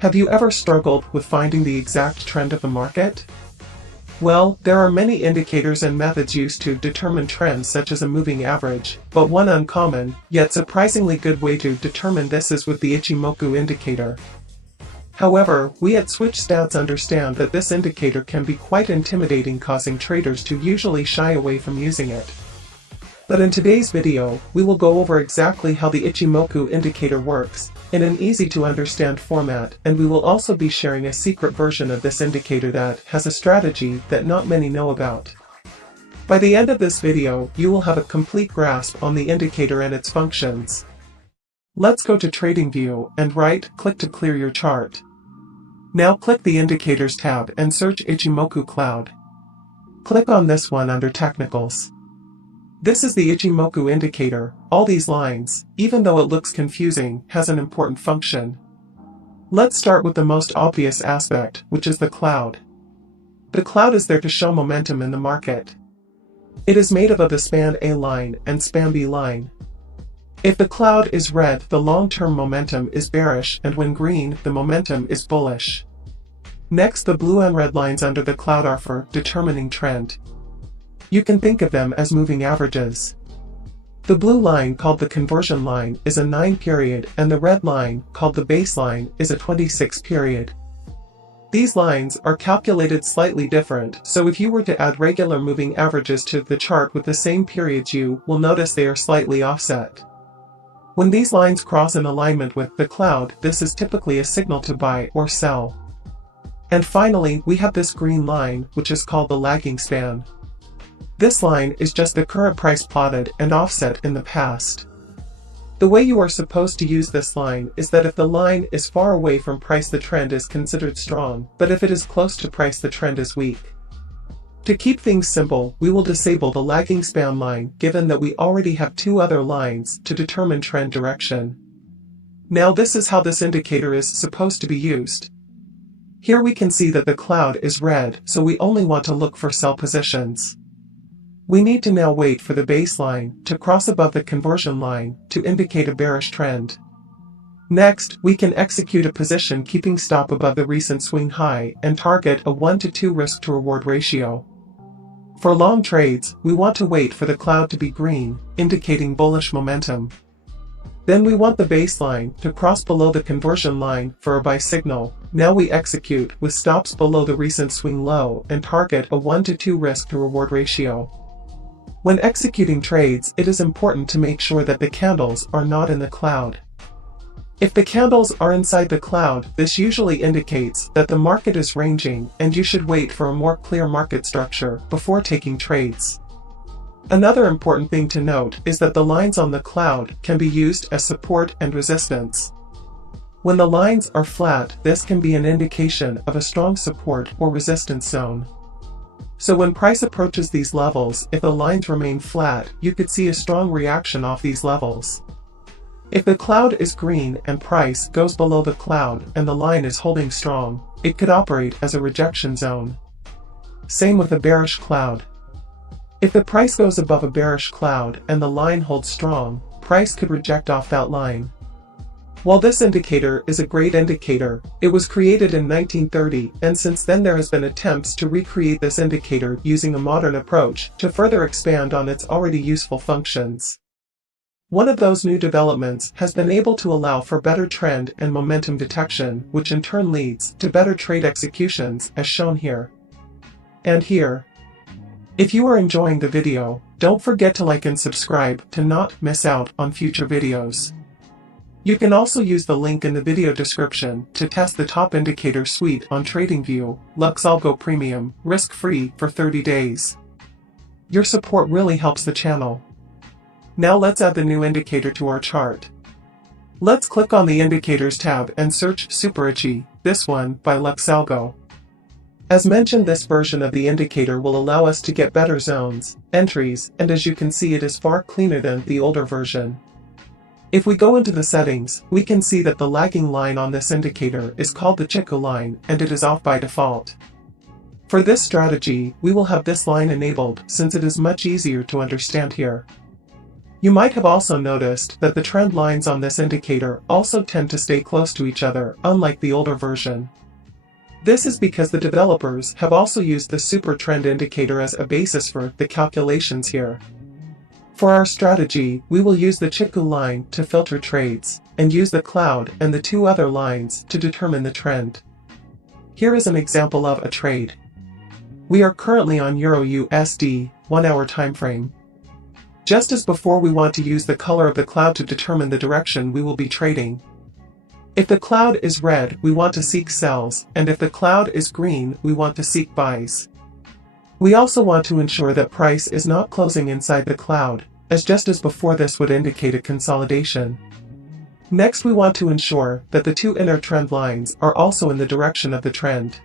Have you ever struggled with finding the exact trend of the market? Well, there are many indicators and methods used to determine trends such as a moving average, but one uncommon, yet surprisingly good way to determine this is with the Ichimoku indicator. However, we at Switch Stats understand that this indicator can be quite intimidating, causing traders to usually shy away from using it. But in today's video, we will go over exactly how the Ichimoku indicator works, in an easy-to-understand format, and we will also be sharing a secret version of this indicator that has a strategy that not many know about. By the end of this video, you will have a complete grasp on the indicator and its functions. Let's go to Trading View and right-click to clear your chart. Now click the Indicators tab and search Ichimoku Cloud. Click on this one under Technicals. This is the Ichimoku indicator. All these lines, even though it looks confusing, has an important function. Let's start with the most obvious aspect, which is the cloud. The cloud is there to show momentum in the market. It is made up of the span A line and span B line. If the cloud is red, the long-term momentum is bearish, and when green, the momentum is bullish. Next, the blue and red lines under the cloud are for determining trend. You can think of them as moving averages. The blue line, called the conversion line, is a 9-period, and the red line, called the baseline, is a 26-period. These lines are calculated slightly different, so if you were to add regular moving averages to the chart with the same periods, you will notice they are slightly offset. When these lines cross in alignment with the cloud, this is typically a signal to buy or sell. And finally, we have this green line, which is called the lagging span. This line is just the current price plotted and offset in the past. The way you are supposed to use this line is that if the line is far away from price, the trend is considered strong, but if it is close to price, the trend is weak. To keep things simple, we will disable the lagging span line, given that we already have two other lines to determine trend direction. Now this is how this indicator is supposed to be used. Here we can see that the cloud is red, so we only want to look for sell positions. We need to now wait for the baseline to cross above the conversion line to indicate a bearish trend. Next, we can execute a position keeping stop above the recent swing high and target a 1-to-2 risk-to-reward ratio. For long trades, we want to wait for the cloud to be green, indicating bullish momentum. Then we want the baseline to cross below the conversion line for a buy signal. Now we execute with stops below the recent swing low and target a 1-to-2 risk-to-reward ratio. When executing trades, it is important to make sure that the candles are not in the cloud. If the candles are inside the cloud, this usually indicates that the market is ranging and you should wait for a more clear market structure before taking trades. Another important thing to note is that the lines on the cloud can be used as support and resistance. When the lines are flat, this can be an indication of a strong support or resistance zone. So when price approaches these levels, if the lines remain flat, you could see a strong reaction off these levels. If the cloud is green and price goes below the cloud and the line is holding strong, it could operate as a rejection zone. Same with a bearish cloud. If the price goes above a bearish cloud and the line holds strong, price could reject off that line. While this indicator is a great indicator, it was created in 1930, and since then there has been attempts to recreate this indicator using a modern approach to further expand on its already useful functions. One of those new developments has been able to allow for better trend and momentum detection, which in turn leads to better trade executions, as shown here and here. If you are enjoying the video, don't forget to like and subscribe to not miss out on future videos. You can also use the link in the video description to test the top indicator suite on TradingView, LuxAlgo Premium, risk-free for 30 days. Your support really helps the channel. Now let's add the new indicator to our chart. Let's click on the Indicators tab and search Super Ichi, this one by LuxAlgo. As mentioned, this version of the indicator will allow us to get better zones, entries, and as you can see, it is far cleaner than the older version. If we go into the settings, we can see that the lagging line on this indicator is called the Chikou line, and it is off by default. For this strategy, we will have this line enabled since it is much easier to understand here. You might have also noticed that the trend lines on this indicator also tend to stay close to each other, unlike the older version. This is because the developers have also used the super trend indicator as a basis for the calculations here. For our strategy, we will use the Ichimoku line to filter trades, and use the cloud and the two other lines to determine the trend. Here is an example of a trade. We are currently on EUR/USD 1-hour time frame. Just as before, we want to use the color of the cloud to determine the direction we will be trading. If the cloud is red, we want to seek sells, and if the cloud is green, we want to seek buys. We also want to ensure that price is not closing inside the cloud, as just as before this would indicate a consolidation. Next, we want to ensure that the two inner trend lines are also in the direction of the trend.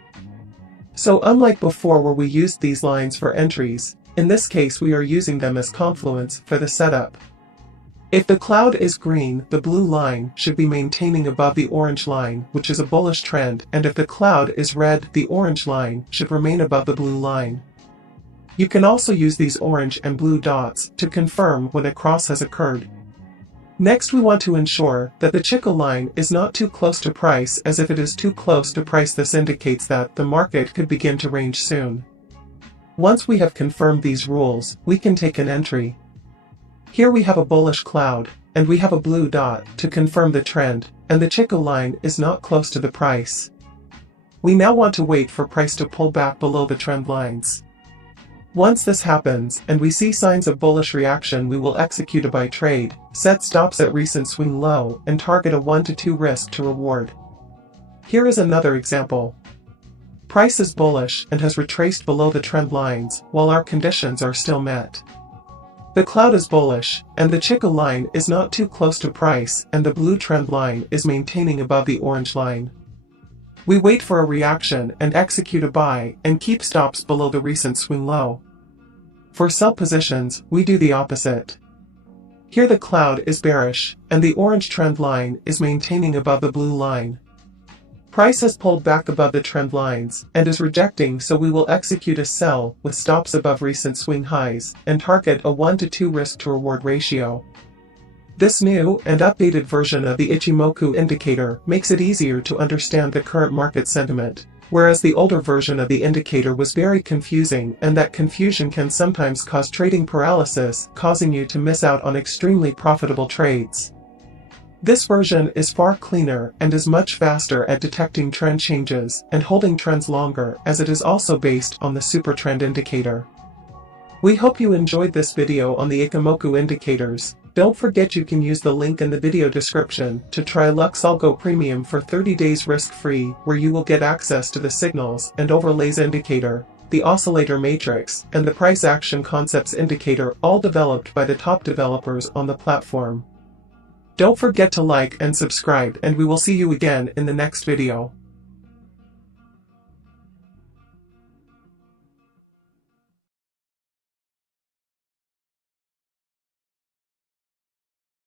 So unlike before where we used these lines for entries, in this case we are using them as confluence for the setup. If the cloud is green, the blue line should be maintaining above the orange line, which is a bullish trend, and if the cloud is red, the orange line should remain above the blue line. You can also use these orange and blue dots to confirm when a cross has occurred. Next, we want to ensure that the Ichimoku line is not too close to price, as if it is too close to price, this indicates that the market could begin to range soon. Once we have confirmed these rules, we can take an entry. Here we have a bullish cloud, and we have a blue dot to confirm the trend, and the Ichimoku line is not close to the price. We now want to wait for price to pull back below the trend lines. Once this happens, and we see signs of bullish reaction, we will execute a buy trade, set stops at recent swing low, and target a 1 to 2 risk to reward. Here is another example. Price is bullish and has retraced below the trend lines, while our conditions are still met. The cloud is bullish, and the Ichimoku line is not too close to price, and the blue trend line is maintaining above the orange line. We wait for a reaction and execute a buy, and keep stops below the recent swing low. For sell positions, we do the opposite. Here the cloud is bearish, and the orange trend line is maintaining above the blue line. Price has pulled back above the trend lines, and is rejecting, so we will execute a sell with stops above recent swing highs, and target a 1 to 2 risk to reward ratio. This new and updated version of the Ichimoku indicator makes it easier to understand the current market sentiment, whereas the older version of the indicator was very confusing, and that confusion can sometimes cause trading paralysis, causing you to miss out on extremely profitable trades. This version is far cleaner and is much faster at detecting trend changes and holding trends longer, as it is also based on the super trend indicator. We hope you enjoyed this video on the Ichimoku indicators. Don't forget you can use the link in the video description to try Lux Algo Premium for 30 days risk-free, where you will get access to the signals and overlays indicator, the oscillator matrix, and the price action concepts indicator, all developed by the top developers on the platform. Don't forget to like and subscribe, and we will see you again in the next video.